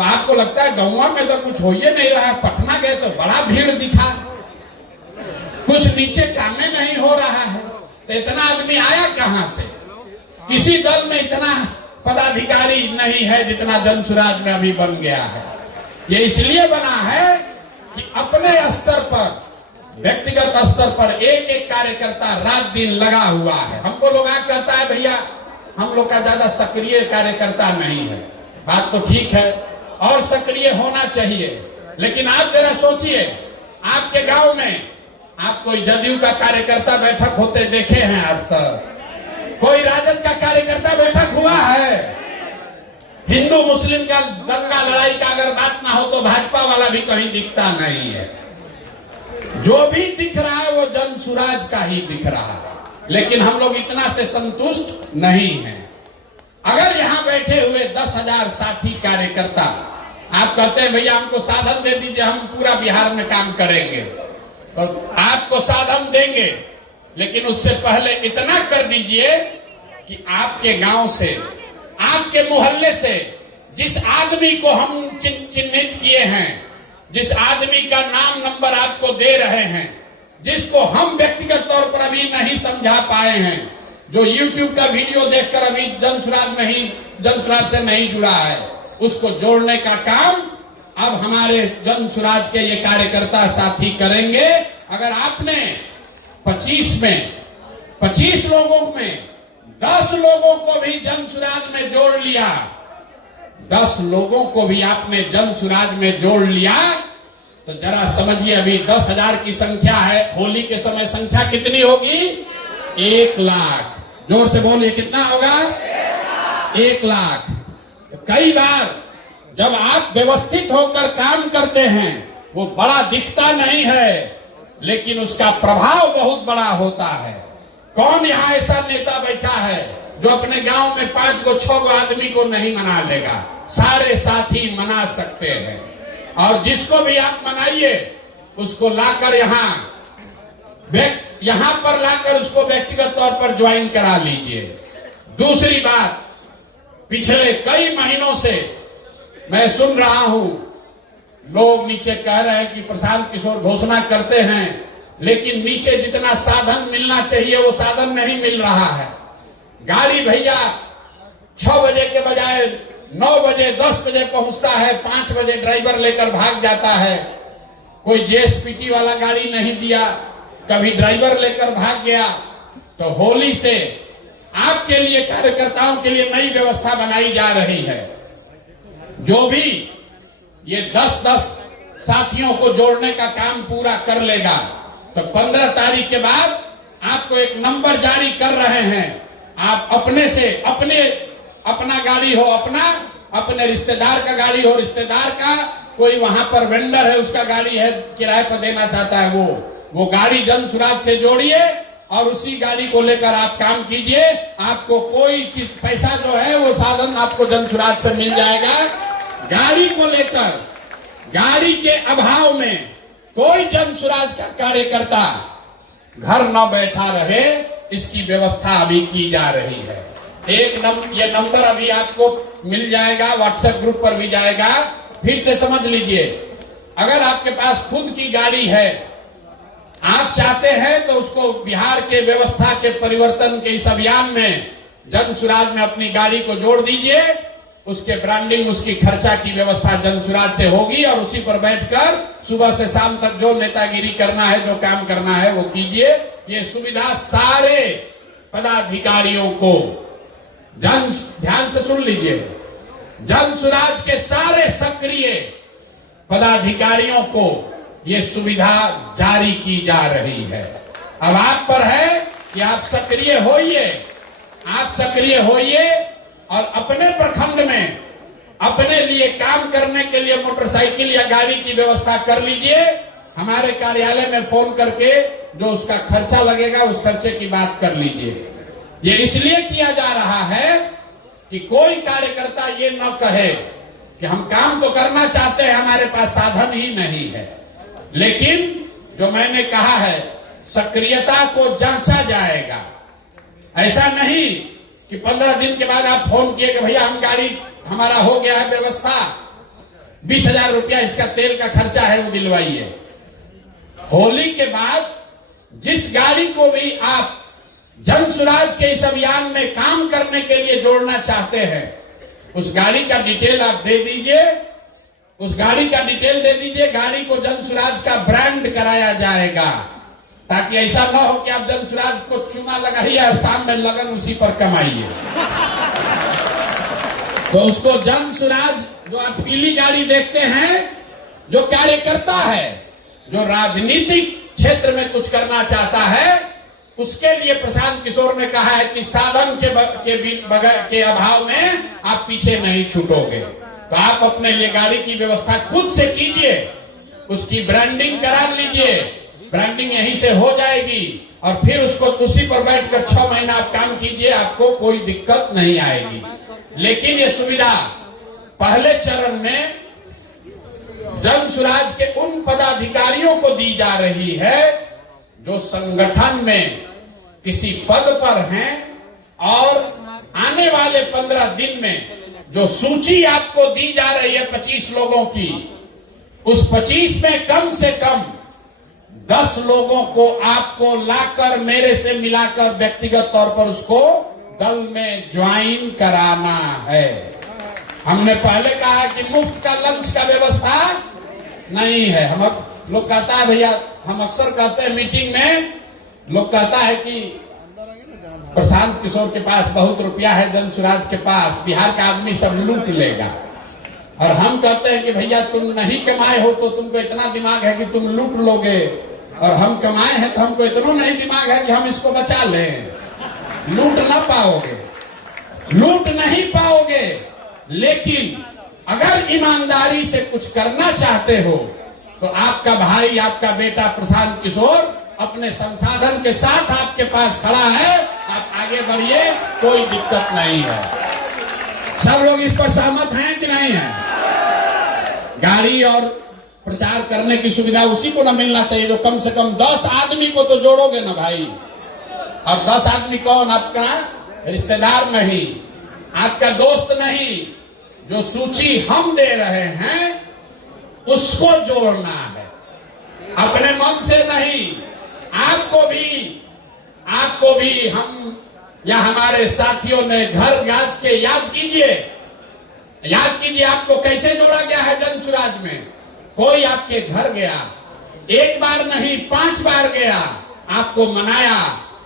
तो आपको लगता है गाँव में तो कुछ हो ही नहीं रहा है, पटना गए तो बड़ा भीड़ दिखा, कुछ नीचे काम में नहीं हो रहा है, तो इतना आदमी आया कहां से? किसी दल में इतना पदाधिकारी नहीं है जितना जनसुराज में अभी बन गया है। ये इसलिए बना है कि अपने स्तर पर, व्यक्तिगत स्तर पर एक एक कार्यकर्ता रात दिन लगा हुआ है। हमको लोग आगे कहता है भैया हम लोग का ज्यादा सक्रिय कार्यकर्ता नहीं है, बात तो ठीक है और सक्रिय होना चाहिए, लेकिन आप जरा सोचिए, आपके गांव में आप कोई जदयू का कार्यकर्ता बैठक होते देखे हैं आज तक? कोई राजद का कार्यकर्ता बैठक हुआ है? हिंदू मुस्लिम का दंगा लड़ाई का अगर बात ना हो तो भाजपा वाला भी कहीं दिखता नहीं है। जो भी दिख रहा है वो जनसुराज का ही दिख रहा है, लेकिन हम लोग इतना से संतुष्ट नहीं हैं। अगर यहां बैठे हुए 10,000 साथी कार्यकर्ता आप कहते हैं भैया हमको साधन दे दीजिए, हम पूरा बिहार में काम करेंगे, तो आपको साधन देंगे, लेकिन उससे पहले इतना कर दीजिए कि आपके गांव से, आपके मोहल्ले से जिस आदमी को हम चिन्हित किए हैं, जिस आदमी का नाम नंबर आपको दे रहे हैं, जिसको हम व्यक्तिगत तौर पर अभी नहीं समझा पाए हैं, जो YouTube का वीडियो देखकर अभी जनसुराज से नहीं जुड़ा है, उसको जोड़ने का काम अब हमारे जनसुराज के ये कार्यकर्ता साथी करेंगे। अगर आपने 25 लोगों में 10 लोगों को भी जनसुराज में जोड़ लिया, 10 लोगों को भी आपने जनसुराज में जोड़ लिया, तो जरा समझिए अभी 10,000 की संख्या है, होली के समय संख्या कितनी होगी? 1 लाख। जोर से बोलिए, कितना होगा? 1 लाख। तो कई बार जब आप व्यवस्थित होकर काम करते हैं वो बड़ा दिखता नहीं है, लेकिन उसका प्रभाव बहुत बड़ा होता है। कौन यहाँ ऐसा नेता बैठा है जो अपने गांव में 5 को 6 को आदमी को नहीं मना लेगा? सारे साथी मना सकते हैं, और जिसको भी आप मनाइए उसको लाकर यहां पर लाकर उसको व्यक्तिगत तौर पर ज्वाइन करा लीजिए। दूसरी बात, पिछले कई महीनों से मैं सुन रहा हूं, लोग नीचे कह रहे हैं कि प्रशांत किशोर घोषणा करते हैं, लेकिन नीचे जितना साधन मिलना चाहिए वो साधन नहीं मिल रहा है। गाड़ी भैया 6 बजे के बजाय 9 बजे 10 बजे पहुंचता है, 5 बजे ड्राइवर लेकर भाग जाता है। कोई जेएसपीटी वाला गाड़ी नहीं दिया, कभी ड्राइवर लेकर भाग गया। तो होली से आपके लिए, कार्यकर्ताओं के लिए नई व्यवस्था बनाई जा रही है। जो भी ये 10-10 साथियों को जोड़ने का काम पूरा कर लेगा, तो 15 तारीख के बाद आपको एक नंबर जारी कर रहे हैं। आप अपने से अपना गाड़ी हो अपना, अपने रिश्तेदार का गाड़ी हो रिश्तेदार का, कोई वहां पर वेंडर है उसका गाड़ी है किराए पर देना चाहता है, वो गाड़ी जनसुराज से जोड़िए और उसी गाड़ी को लेकर आप काम कीजिए। आपको कोई पैसा जो है वो साधन आपको जनसुराज से मिल जाएगा। गाड़ी को लेकर, गाड़ी के अभाव में कोई जनसुराज का कार्यकर्ता घर न बैठा रहे, इसकी व्यवस्था अभी की जा रही है। ये नंबर अभी आपको मिल जाएगा, व्हाट्सएप ग्रुप पर भी जाएगा। फिर से समझ लीजिए, अगर आपके पास खुद की गाड़ी है, आप चाहते हैं तो उसको बिहार के व्यवस्था के परिवर्तन के इस अभियान में जनसुराज में अपनी गाड़ी को जोड़ दीजिए। उसके ब्रांडिंग, उसकी खर्चा की व्यवस्था जनसुराज से होगी, और उसी पर बैठकर सुबह से शाम तक जो नेतागिरी करना है, जो काम करना है वो कीजिए। ये सुविधा सारे पदाधिकारियों को, ध्यान से सुन लीजिए, जनसुराज के सारे सक्रिय पदाधिकारियों को ये सुविधा जारी की जा रही है। अब आप पर है कि आप सक्रिय होइए और अपने प्रखंड में अपने लिए काम करने के लिए मोटरसाइकिल या गाड़ी की व्यवस्था कर लीजिए। हमारे कार्यालय में फोन करके जो उसका खर्चा लगेगा उस खर्चे की बात कर लीजिए। ये इसलिए किया जा रहा है कि कोई कार्यकर्ता ये न कहे कि हम काम तो करना चाहते हैं, हमारे पास साधन ही नहीं है। लेकिन जो मैंने कहा है, सक्रियता को जांचा जाएगा। ऐसा नहीं कि 15 दिन के बाद आप फोन किए कि भैया हम गाड़ी, हमारा हो गया है व्यवस्था, 20,000 रुपया इसका तेल का खर्चा है वो दिलवाइए। होली के बाद जिस गाड़ी को भी आप जन सुराज के इस अभियान में काम करने के लिए जोड़ना चाहते हैं, उस गाड़ी का डिटेल आप दे दीजिए, उस गाड़ी का डिटेल दे दीजिए। गाड़ी को जन सुराज का ब्रांड कराया जाएगा, ताकि ऐसा ना हो कि आप जन सुराज को चूना लगाइए और शाम में लगन उसी पर कमाइए। तो उसको जन सुराज, जो आप पीली गाड़ी देखते हैं, जो कार्यकर्ता है, जो राजनीतिक क्षेत्र में कुछ करना चाहता है, उसके लिए प्रशांत किशोर ने कहा है कि साधन के अभाव में आप पीछे नहीं छूटोगे। तो आप अपने लिए गाड़ी की व्यवस्था खुद से कीजिए, उसकी ब्रांडिंग करा लीजिए, ब्रांडिंग यहीं से हो जाएगी और फिर उसको उसी पर बैठकर 6 महीना आप काम कीजिए, आपको कोई दिक्कत नहीं आएगी। लेकिन ये सुविधा पहले चरण में जन सुराज के उन पदाधिकारियों को दी जा रही है जो संगठन में किसी पद पर हैं, और आने वाले 15 दिन में जो सूची आपको दी जा रही है 25 लोगों की, उस 25 में कम से कम 10 लोगों को आपको लाकर मेरे से मिलाकर व्यक्तिगत तौर पर उसको दल में ज्वाइन कराना है। हमने पहले कहा कि मुफ्त का लंच का व्यवस्था नहीं है। हम लोग कहता है भैया, हम अक्सर कहते हैं मीटिंग में, लोग कहता है कि प्रशांत किशोर के पास बहुत रुपया है, जन सुराज के पास बिहार का आदमी सब लूट लेगा। और हम कहते हैं कि भैया तुम नहीं कमाए हो तो तुमको इतना दिमाग है कि तुम लूट लोगे, और हम कमाए हैं तो हमको इतना नहीं दिमाग है कि हम इसको बचा लें। लूट ना पाओगे, लूट नहीं पाओगे, लेकिन अगर ईमानदारी से कुछ करना चाहते हो तो आपका भाई, आपका बेटा प्रशांत किशोर अपने संसाधन के साथ आपके पास खड़ा है। आप आगे बढ़िए, कोई दिक्कत नहीं है। सब लोग इस पर सहमत हैं कि नहीं है? गाड़ी और प्रचार करने की सुविधा उसी को ना मिलना चाहिए जो कम से कम 10 आदमी को तो जोड़ोगे ना भाई। और 10 आदमी कौन? आपका रिश्तेदार नहीं, आपका दोस्त नहीं, जो सूची हम दे रहे हैं उसको जोड़ना है, अपने मन से नहीं। आपको भी हम या हमारे साथियों ने घर याद कीजिए आपको कैसे जोड़ा गया है जन सुराज में। कोई आपके घर गया, 1 बार नहीं 5 बार गया, आपको मनाया,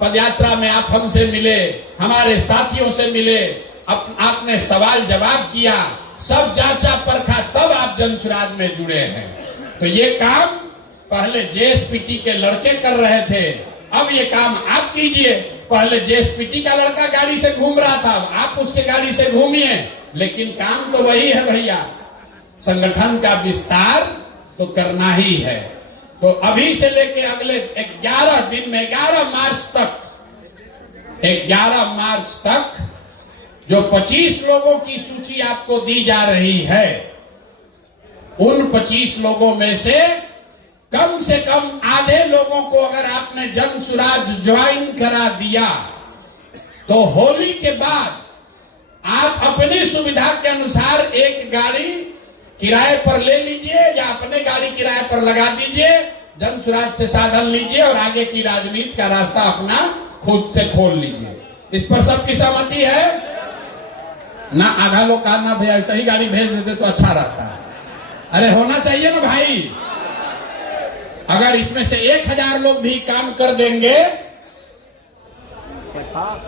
पदयात्रा में आप हमसे मिले, हमारे साथियों से मिले, आपने सवाल जवाब किया, सब जांचा परखा, तब आप जन सुराज में जुड़े हैं। तो ये काम पहले जेएसपीटी के लड़के कर रहे थे, अब ये काम आप कीजिए। पहले जेएसपीटी का लड़का गाड़ी से घूम रहा था, आप उसके गाड़ी से घूमिए, लेकिन काम तो वही है भैया। संगठन का विस्तार तो करना ही है। तो अभी से लेके अगले 11 दिन में 11 मार्च तक जो 25 लोगों की सूची आपको दी जा रही है, उन 25 लोगों में से कम आधे लोगों को अगर आपने जन सुराज ज्वाइन करा दिया तो होली के बाद आप अपनी सुविधा के अनुसार एक गाड़ी किराए पर ले लीजिए या अपने गाड़ी किराए पर लगा दीजिए, जन सुराज से साधन लीजिए और आगे की राजनीति का रास्ता अपना खुद से खोल लीजिए। इस पर सबकी सहमति है ना? आधा लोग कहा ना भैया ऐसा ही गाड़ी भेज देते तो अच्छा रहता है। अरे होना चाहिए ना भाई। अगर इसमें से 1000 लोग भी काम कर देंगे,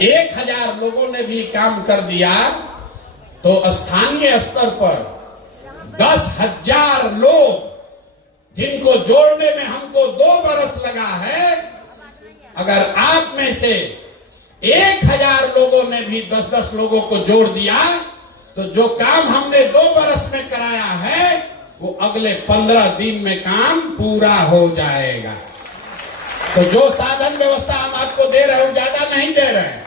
1000 लोगों ने भी काम कर दिया, तो स्थानीय स्तर पर 10,000 लोग जिनको जोड़ने में हमको 2 बरस लगा है, अगर आप में से 1000 लोगों ने भी 10-10 लोगों को जोड़ दिया तो जो काम हमने 2 बरस में कराया है वो अगले 15 दिन में काम पूरा हो जाएगा। तो जो साधन व्यवस्था हम आपको दे रहे हो, ज्यादा नहीं दे रहे हैं।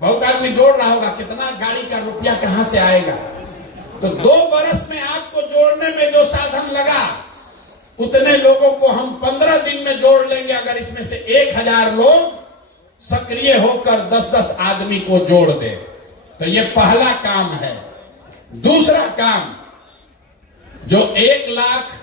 बहुत आदमी जोड़ रहा होगा, कितना गाड़ी का रुपया कहां से आएगा? तो 2 बरस में आपको जोड़ने में जो साधन लगा, उतने लोगों को हम 15 दिन में जोड़ लेंगे। अगर इसमें से 1000 लोग सक्रिय होकर 10-10 आदमी को जोड़ दे, तो ये पहला काम है। दूसरा काम, जो 1 लाख